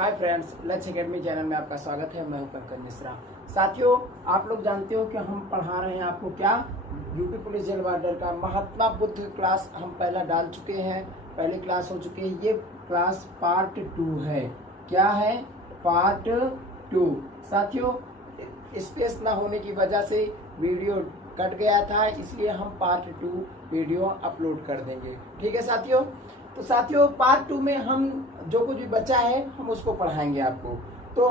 Hi friends, लक्ष्य academy channel में आपका स्वागत है। मैं हूं पंकज मिश्रा। साथियों, आप लोग जानते हो कि हम पढ़ा रहे हैं आपको क्या, यूपी पुलिस जेल वार्डर का महात्मा बुद्ध क्लास हम पहला डाल चुके हैं। पहली क्लास हो चुकी है, ये क्लास पार्ट 2 है। क्या है? पार्ट 2। साथियों, स्पेस ना होने की वजह से वीडियो कट गया था, इसलिए हम पार्ट 2 वीडियो अपलोड कर देंगे। ठीक है साथियों। तो साथियों, पार्ट 2 में हम जो कुछ भी बचा है हम उसको पढ़ाएंगे आपको। तो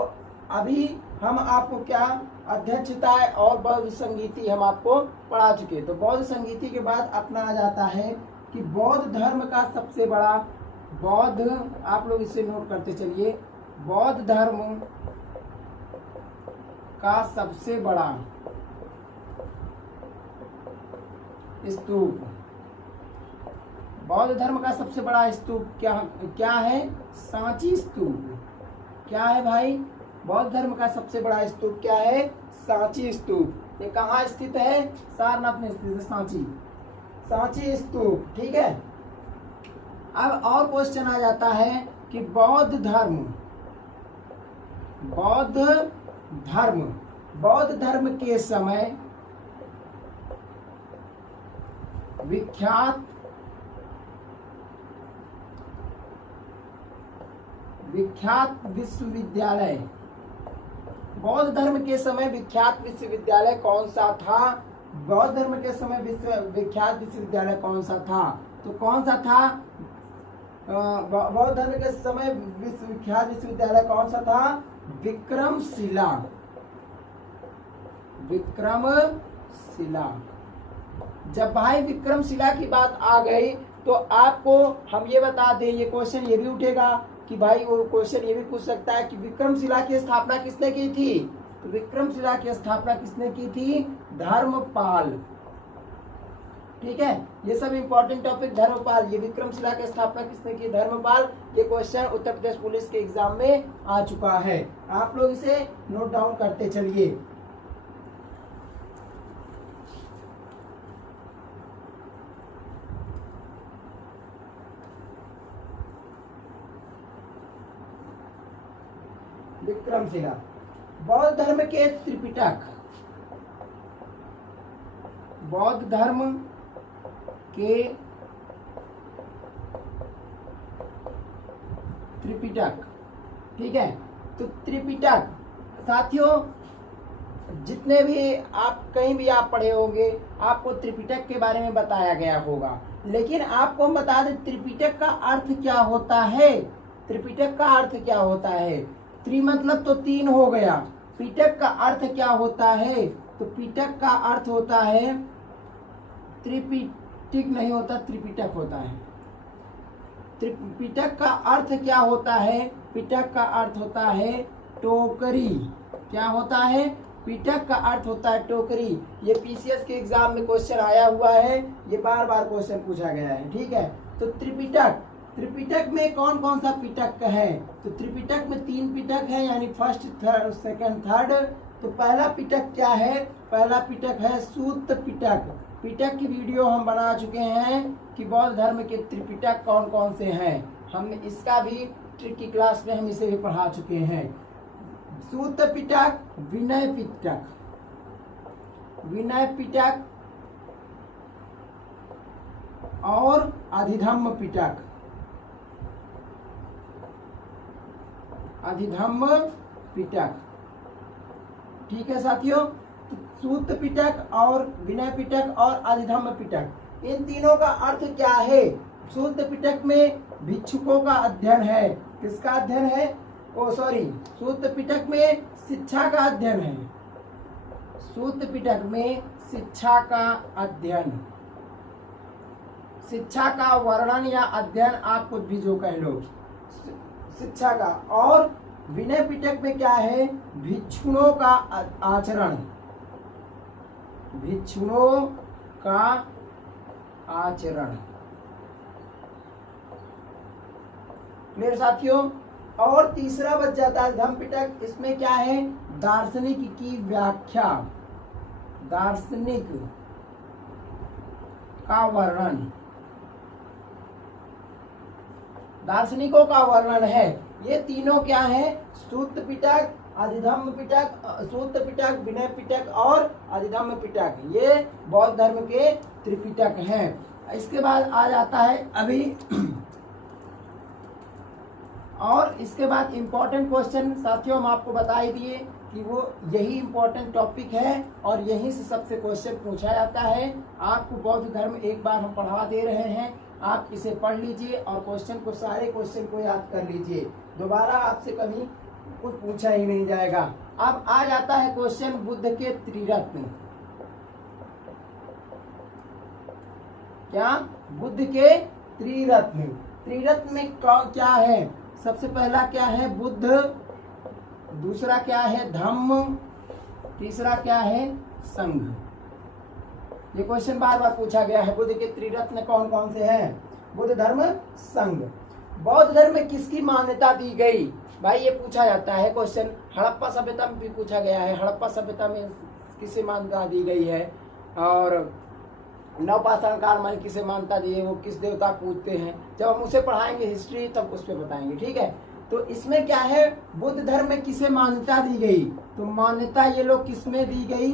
अभी हम आपको क्या, अध्यक्षता और बौद्ध संगीति हम आपको पढ़ा चुके। तो बौद्ध संगीति के बाद अपना आ जाता है कि बौद्ध धर्म का सबसे बड़ा, बौद्ध, आप लोग इसे नोट करते चलिए, बौद्ध धर्म का सबसे बड़ा स्तूप, बौद्ध धर्म का सबसे बड़ा स्तूप क्या है? सांची स्तूप। क्या है भाई? बौद्ध धर्म का सबसे बड़ा स्तूप क्या है? सांची स्तूप। ये कहाँ स्थित है? सारनाथ में स्थित है सांची, सांची स्तूप। ठीक है। अब और क्वेश्चन आ जाता है कि बौद्ध धर्म, बौद्ध धर्म के समय विख्यात विश्वविद्यालय, बौद्ध धर्म के समय विख्यात विश्वविद्यालय कौन सा था? बौद्ध धर्म के समय विख्यात विश्वविद्यालय कौन सा था? तो कौन सा था? बौद्ध धर्म के समय विख्यात विश्वविद्यालय कौन सा था? विक्रमशिला। विक्रमशिला। जब भाई विक्रमशिला की बात आ गई तो आपको हम ये बता दें, ये क्वेश्चन ये भी उठेगा कि भाई, वो क्वेश्चन ये भी पूछ सकता है कि विक्रमशिला की स्थापना किसने की थी? तो विक्रमशिला की स्थापना किसने की थी? धर्मपाल। ठीक है, ये सब इंपॉर्टेंट टॉपिक। धर्मपाल, ये विक्रमशिला की स्थापना किसने की? धर्मपाल। ये क्वेश्चन उत्तर प्रदेश पुलिस के एग्जाम में आ चुका है, आप लोग इसे नोट डाउन करते चलिए। विक्रमशिला। बौद्ध धर्म के त्रिपिटक, बौद्ध धर्म के त्रिपिटक। ठीक है, तो त्रिपिटक साथियों, जितने भी आप कहीं भी आप पढ़े होंगे, आपको त्रिपिटक के बारे में बताया गया होगा। लेकिन आपको हम बता दें त्रिपिटक का अर्थ क्या होता है। त्रिपिटक का अर्थ क्या होता है? त्रि मतलब तो 3 हो गया। पिटक का अर्थ क्या होता है? तो पिटक का अर्थ होता है, त्रिपिटक नहीं होता, त्रिपिटक होता है। पिटक का अर्थ क्या होता है? पिटक का अर्थ होता है टोकरी। क्या होता है? पिटक का अर्थ होता है टोकरी। ये पीसीएस के एग्जाम में क्वेश्चन आया हुआ है, ये बार बार क्वेश्चन पूछा गया है। ठीक है, तो त्रिपिटक, त्रिपिटक में कौन कौन सा पिटक है? तो त्रिपिटक में 3 पिटक है, यानी फर्स्ट, सेकंड, थर्ड। तो पहला पिटक क्या है? पहला पिटक है सूत पिटक। पिटक की वीडियो हम बना चुके हैं कि बौद्ध धर्म के त्रिपिटक कौन कौन से हैं। हम इसका भी ट्रिक की क्लास में हम इसे भी पढ़ा चुके हैं। सूत पिटक, विनय पिटक, विनय पिटक और अधिधम्म पिटक, अधिधम्म पिटक। ठीक है साथियों, सूत पिटक और विनय पिटक और अधिधम्म पिटक, इन तीनों का अर्थ क्या है? सूत पिटक में भिक्षुकों का अध्ययन है। किसका अध्ययन है? सूत पिटक में शिक्षा का अध्ययन है। सूत पिटक में शिक्षा का अध्ययन, शिक्षा का वर्णन या अध्ययन, आप कुछ भी जो कह लो, शिक्षा का। और विनय पिटक में क्या है? भिक्षुओं का आचरण, भिक्षुओं का आचरण। मेरे साथियों, और तीसरा बच जाता है धम्म पिटक। इसमें क्या है? दार्शनिक की व्याख्या, दार्शनिक का वर्णन, दार्शनिकों का वर्णन है। ये तीनों क्या है? सूत्र पिटक, अधिधम्म पिटक, सूत्र पिटक, विनय पिटक और अधिधम्म पिटक, ये बौद्ध धर्म के त्रिपिटक हैं। इसके बाद आ जाता है अभी और इसके बाद इम्पोर्टेंट क्वेश्चन साथियों हम आपको बता ही दिए कि वो यही इम्पोर्टेंट टॉपिक है और यहीं से सबसे क्वेश्चन पूछा जाता है। आपको बौद्ध धर्म एक बार हम पढ़ा दे रहे हैं, आप इसे पढ़ लीजिए और क्वेश्चन को, सारे क्वेश्चन को याद कर लीजिए, दोबारा आपसे कभी कुछ पूछा ही नहीं जाएगा। अब आ जाता है क्वेश्चन बुद्ध के त्रिरत्न। क्या? बुद्ध के त्रिरत्न। त्रिरत्न में क्या है? सबसे पहला क्या है? बुद्ध, दूसरा क्या है? धम्म, तीसरा क्या है? संघ। ये क्वेश्चन बार बार पूछा गया है। बुद्ध के त्रिरत्न कौन कौन से हैं? बुद्ध, धर्म, संघ। बौद्ध धर्म में किसकी मान्यता दी गई? भाई ये पूछा जाता है क्वेश्चन। हड़प्पा सभ्यता में भी पूछा गया है, हड़प्पा सभ्यता में किसे मान्यता दी गई है, और नवपाषाण काल में किसे मान्यता दी है, वो किस देवता पूजते हैं। जब हम उसे पढ़ाएंगे हिस्ट्री तब उस पर बताएंगे, ठीक है। तो इसमें क्या है? बुद्ध धर्म में किसे मान्यता दी गई? तो मान्यता ये लोग किसमें दी गई?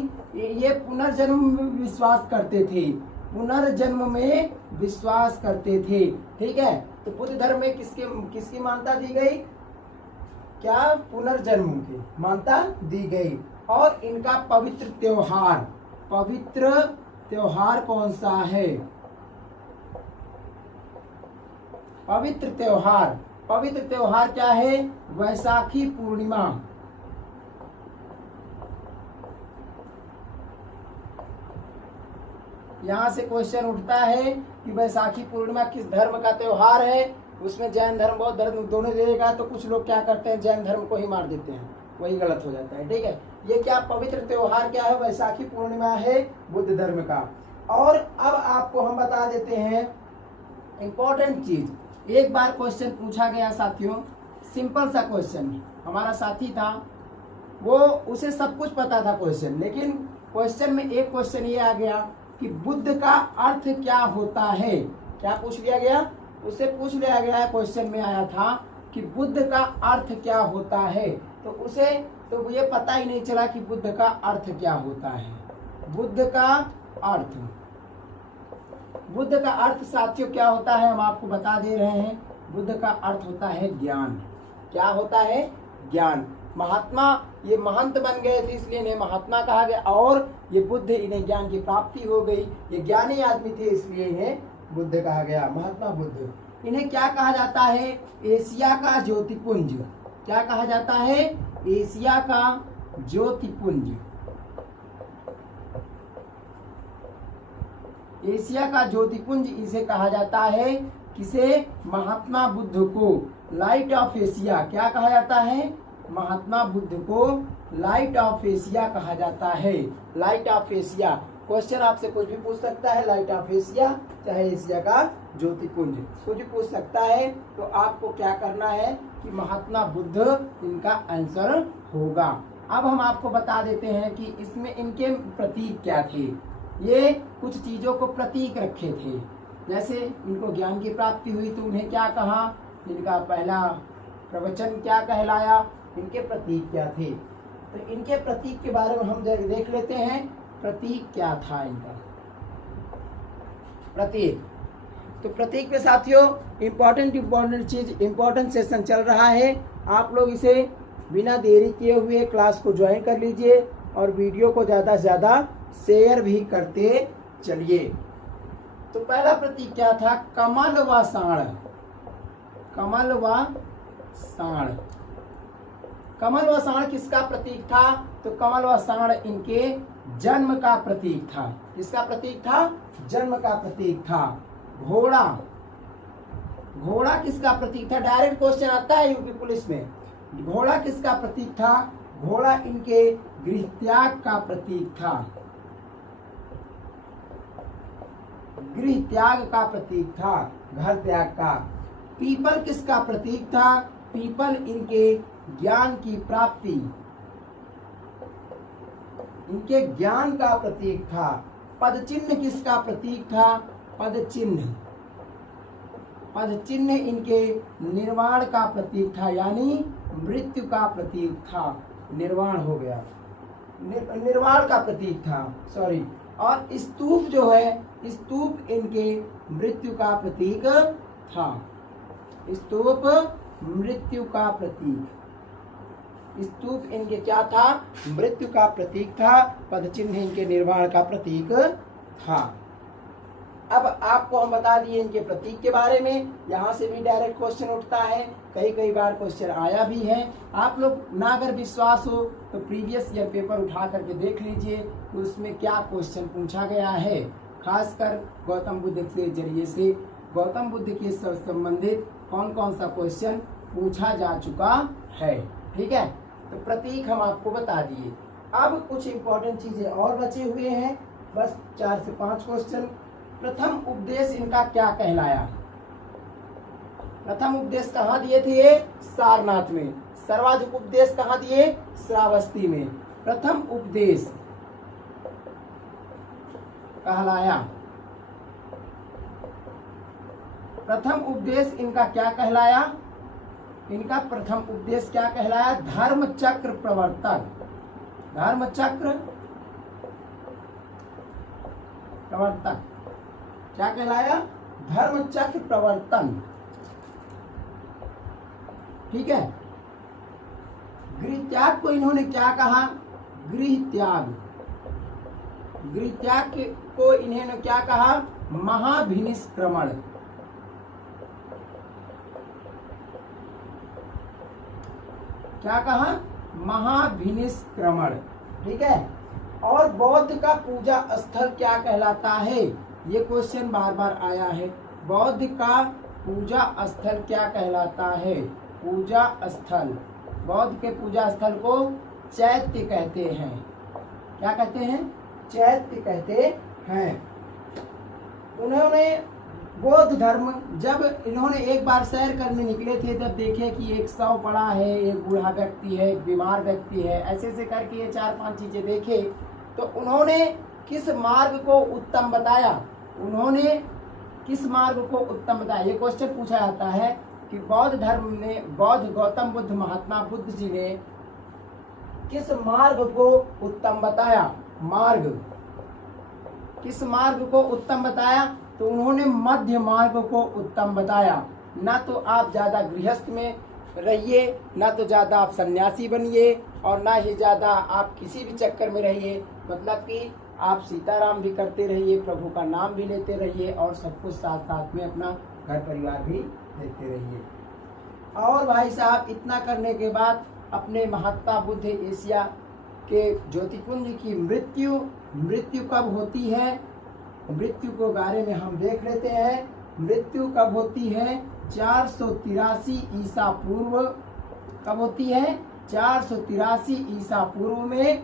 ये पुनर्जन्म में विश्वास करते थे, पुनर्जन्म में विश्वास करते थे, ठीक है। तो बुद्ध धर्म में किसकी मान्यता दी गई? क्या? पुनर्जन्म की मान्यता दी गई। और इनका पवित्र त्योहार कौन सा है? पवित्र त्योहार क्या है? वैशाखी पूर्णिमा। यहाँ से क्वेश्चन उठता है कि वैशाखी पूर्णिमा किस धर्म का त्योहार है। उसमें जैन धर्म, बौद्ध धर्म दोनों देगा, तो कुछ लोग क्या करते हैं? जैन धर्म को ही मार देते हैं, वही गलत हो जाता है, ठीक है। ये क्या पवित्र त्योहार क्या है? वैशाखी पूर्णिमा है बुद्ध धर्म का। और अब आपको हम बता देते हैं इंपॉर्टेंट चीज। एक बार क्वेश्चन पूछा गया साथियों, सिंपल सा क्वेश्चन। हमारा साथी था, वो उसे सब कुछ पता था क्वेश्चन, लेकिन क्वेश्चन में एक क्वेश्चन ये आ गया कि बुद्ध का अर्थ क्या होता है। क्या पूछ लिया गया? उससे पूछ लिया गया, क्वेश्चन में आया था कि बुद्ध का अर्थ क्या होता है। तो उसे तो ये पता ही नहीं चला कि बुद्ध का अर्थ क्या होता है। बुद्ध का अर्थ साथियों क्या होता है, हम आपको बता दे रहे हैं। बुद्ध का अर्थ होता है ज्ञान। क्या होता है? ज्ञान। महात्मा, ये महंत बन गए थे इसलिए इन्हें महात्मा कहा गया, और ये बुद्ध, इन्हें ज्ञान की प्राप्ति हो गई, ये ज्ञानी आदमी थे इसलिए इन्हें बुद्ध कहा गया, महात्मा बुद्ध। इन्हें क्या कहा जाता है? एशिया का ज्योतिपुंज। क्या कहा जाता है? एशिया का ज्योतिपुंज। एशिया का ज्योतिपुंज इसे कहा जाता है। किसे? महात्मा बुद्ध को लाइट ऑफ एशिया। क्या कहा जाता है? महात्मा बुद्ध को लाइट ऑफ एशिया कहा जाता है। लाइट ऑफ एशिया क्वेश्चन आपसे कुछ भी पूछ सकता है, लाइट ऑफ एशिया, चाहे एशिया का ज्योतिपुंज, कुछ भी पूछ सकता है। तो आपको क्या करना है कि महात्मा बुद्ध इनका आंसर होगा। अब हम आपको बता देते हैं कि इसमें इनके प्रतीक क्या थे। ये कुछ चीजों को प्रतीक रखे थे, जैसे इनको ज्ञान की प्राप्ति हुई तो उन्हें क्या कहा, इनका पहला प्रवचन क्या कहलाया, इनके प्रतीक क्या थे। तो इनके प्रतीक के बारे में हम देख लेते हैं, प्रतीक क्या था इनका। प्रतीक, तो प्रतीक पे साथियों इम्पोर्टेंट चीज, इम्पोर्टेंट सेशन चल रहा है। आप लोग इसे बिना देरी किए हुए क्लास को ज्वाइन कर लीजिए और वीडियो को ज़्यादा से ज़्यादा शेयर भी करते चलिए। तो पहला प्रतीक क्या था? कमल व साण। कमल व साण। कमल व साण किसका प्रतीक था? तो कमल व साण इनके जन्म का प्रतीक था। किसका प्रतीक था? जन्म का प्रतीक था। घोड़ा, घोड़ा किसका प्रतीक था? डायरेक्ट क्वेश्चन आता है यूपी पुलिस में। घोड़ा किसका प्रतीक था? घोड़ा इनके गृह त्याग का प्रतीक था। गृह त्याग का प्रतीक था, घर त्याग का। पीपल किसका प्रतीक था? पीपल इनके ज्ञान की प्राप्ति, इनके ज्ञान का प्रतीक था। पद चिन्ह किसका प्रतीक था? पद चिन्ह पद चिन्ह इनके निर्वाण का प्रतीक था, यानी मृत्यु का प्रतीक था। निर्वाण हो गया, निर्वाण का प्रतीक था, सॉरी। और स्तूप जो है, स्तूप इनके मृत्यु का प्रतीक था। स्तूप मृत्यु का प्रतीक, स्तूप इनके क्या था? मृत्यु का प्रतीक था। पद चिन्ह इनके निर्वाण का प्रतीक था। अब आपको हम बता दिए इनके प्रतीक के बारे में। यहाँ से भी डायरेक्ट क्वेश्चन उठता है, कई बार क्वेश्चन आया भी है। आप लोग ना अगर विश्वास हो तो प्रीवियस ईयर पेपर उठा करके देख लीजिए, उसमें क्या क्वेश्चन पूछा गया है। खासकर गौतम बुद्ध के जरिए से गौतम बुद्ध के संबंधित कौन कौन सा क्वेश्चन पूछा जा चुका है। ठीक है, तो प्रतीक हम आपको बता दिए। अब कुछ इंपॉर्टेंट चीजें और बचे हुए हैं, बस 4 से 5 क्वेश्चन। प्रथम उपदेश इनका क्या कहलाया? प्रथम उपदेश कहाँ दिए थे? सारनाथ में। सर्वाधिक उपदेश कहाँ दिए? श्रावस्ती में। प्रथम उपदेश कहलाया, प्रथम उपदेश इनका क्या कहलाया? इनका प्रथम उपदेश क्या कहलाया? धर्म चक्र प्रवर्तक। धर्म चक्र प्रवर्तक क्या कहलाया? धर्म चक्र प्रवर्तन। ठीक है। गृह त्याग को इन्होंने क्या कहा? गृह त्याग। गृह त्याग को इन्होंने क्या कहा? महाभिनिष्क्रमण। क्या कहा? महाभिनिष्क्रमण। ठीक है। और बौद्ध का पूजा स्थल क्या कहलाता है? ये क्वेश्चन बार बार आया है। बौद्ध का पूजा स्थल क्या कहलाता है? पूजा स्थल, बौद्ध के पूजा स्थल को चैत्य कहते हैं। क्या कहते हैं? चैत्य कहते हैं। उन्होंने बौद्ध धर्म, जब इन्होंने एक बार सैर करने निकले थे, तब देखे कि एक शव पड़ा है, एक बूढ़ा व्यक्ति है, एक बीमार व्यक्ति है, ऐसे ऐसे करके ये 4-5 चीजें देखे, तो उन्होंने किस मार्ग को उत्तम बताया? उन्होंने किस मार्ग को उत्तम बताया? ये क्वेश्चन पूछा जाता है कि बौद्ध धर्म ने, बौद्ध गौतम बुद्ध महात्मा बुद्ध जी ने किस मार्ग को उत्तम बताया? मार्ग, किस मार्ग को उत्तम बताया? तो उन्होंने मध्य मार्ग को उत्तम बताया। ना तो आप ज्यादा गृहस्थ में रहिए, ना तो ज्यादा आप सन्यासी बनिए, और ना ही ज्यादा आप किसी भी चक्कर में रहिए। मतलब कि आप सीताराम भी करते रहिए, प्रभु का नाम भी लेते रहिए, और सब कुछ साथ साथ में अपना घर परिवार भी देते रहिए। और भाई साहब, इतना करने के बाद अपने महात्मा बुद्ध एशिया के ज्योतिपुंज की मृत्यु कब होती है? मृत्यु के बारे में हम देख लेते हैं। मृत्यु कब होती है? 483 ईसा पूर्व। कब होती है? 483 ईसा पूर्व में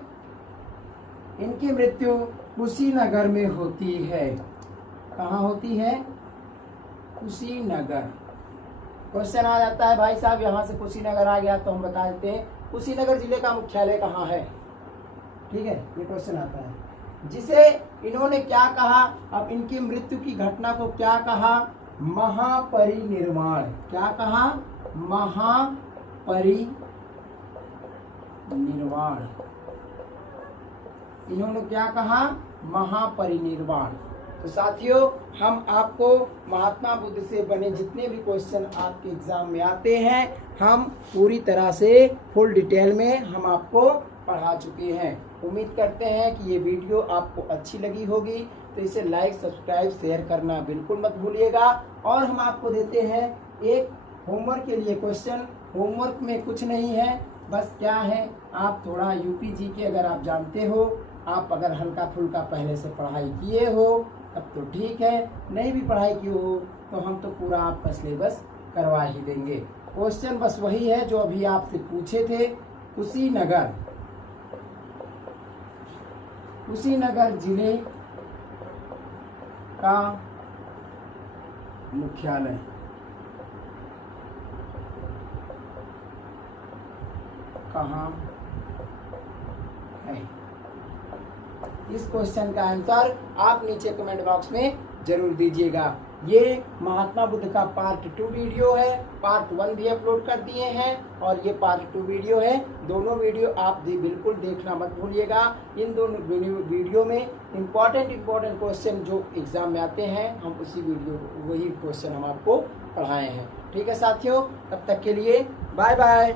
इनकी मृत्यु कुशीनगर में होती है। कहाँ होती है? कुशीनगर। क्वेश्चन आ जाता है भाई साहब, यहाँ से कुशीनगर आ गया तो हम बता देते हैं कुशीनगर जिले का मुख्यालय कहाँ है। ठीक है, ये क्वेश्चन आता है। जिसे इन्होंने क्या कहा? अब इनकी मृत्यु की घटना को क्या कहा? महापरिनिर्वाण। क्या कहा? महापरिनिर्वाण। इन्होंने क्या कहा? महापरिनिर्वाण। तो साथियों, हम आपको महात्मा बुद्ध से बने जितने भी क्वेश्चन आपके एग्जाम में आते हैं, हम पूरी तरह से फुल डिटेल में हम आपको पढ़ा चुके हैं। उम्मीद करते हैं कि ये वीडियो आपको अच्छी लगी होगी, तो इसे लाइक, सब्सक्राइब, शेयर करना बिल्कुल मत भूलिएगा। और हम आपको देते हैं एक होमवर्क के लिए क्वेश्चन। होमवर्क में कुछ नहीं है, बस क्या है, आप थोड़ा यूपी जी के अगर आप जानते हो, आप अगर हल्का फुल्का पहले से पढ़ाई किए हो तब तो ठीक है, नहीं भी पढ़ाई की हो तो हम तो पूरा आपका सिलेबस करवा ही देंगे। क्वेश्चन बस वही है जो अभी आपसे पूछे थे। कुशीनगर जिले का मुख्यालय कहाँ है? इस क्वेश्चन का आंसर आप नीचे कमेंट बॉक्स में जरूर दीजिएगा। ये महात्मा बुद्ध का पार्ट 2 वीडियो है, पार्ट 1 भी अपलोड कर दिए हैं और ये पार्ट 2 वीडियो है। दोनों वीडियो आप बिल्कुल देखना मत भूलिएगा। इन दोनों वीडियो में इम्पोर्टेंट क्वेश्चन जो एग्जाम में आते हैं, हम उसी वीडियो वही क्वेश्चन हम आपको पढ़ाए हैं। ठीक है साथियों, तब तक के लिए बाय बाय।